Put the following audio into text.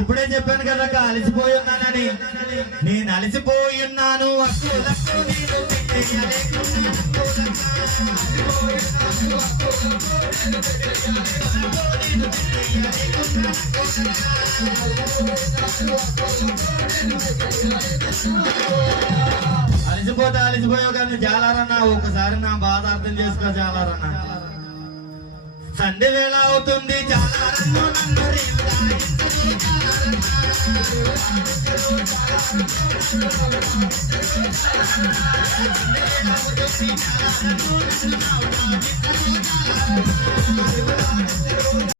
ఇప్పుడే చెప్పాను కదా అలసిపోయి ఉన్నానని. నేను అలసిపోయి ఉన్నాను. అలసిపోయావు కానీ జాలారన్నా, ఒకసారి నా బాధ అర్థం చేసుకో జాలారన్నా. సండే వేళ అవుతుంది జాలారన్నా, నన్ను